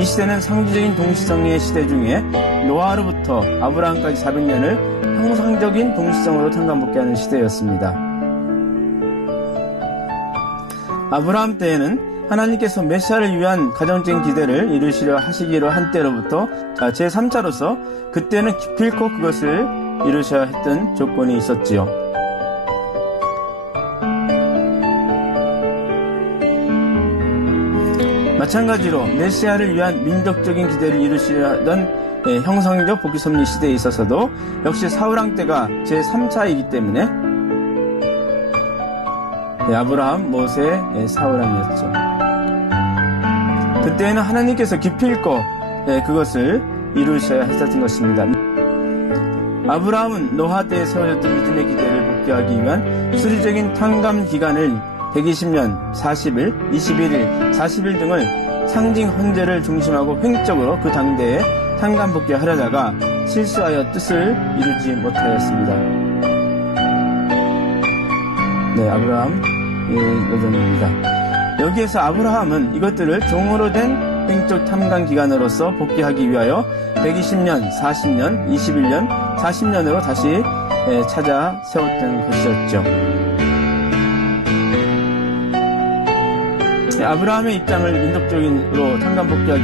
이 시대는 상징적인 동시성의 시대 중에 노아로부터 아브라함까지 400년을 형상적인 동시성으로 탕감복귀하는 시대였습니다. 아브라함 때에는 하나님께서 메시아를 위한 가정적인 기대를 이루시려 하시기로 한 때로부터 제3차로서 그때는 기필코 그것을 이루셔야 했던 조건이 있었지요. 마찬가지로 메시아를 위한 민족적인 기대를 이루시려 하던 예, 형성적 복귀 섭리 시대에 있어서도 역시 사울왕 때가 제3차이기 때문에 예, 아브라함, 모세, 예, 사울왕이었죠. 그때는 하나님께서 기필코 예, 그것을 이루셔야 했었던 것입니다. 아브라함은 노하 때에 세워졌던 믿음의 기대를 복귀하기 위한 수리적인 탕감 기간을 120년, 40일, 21일, 40일 등을 상징 헌재를 중심하고 횡적으로 그 당대에 탕감 복귀 하려다가 실수하여 뜻을 이루지 못하였습니다. 네, 아브라함 예, 여정입니다. 여기에서 아브라함은 이것들을 종으로 된 횡적 탐관 기간으로서 복귀하기 위하여 120년, 40년, 21년, 40년으로 다시 예, 찾아 세웠던 것이었죠. 아브라함의 입장을 민족적인으로 탕감 복귀하기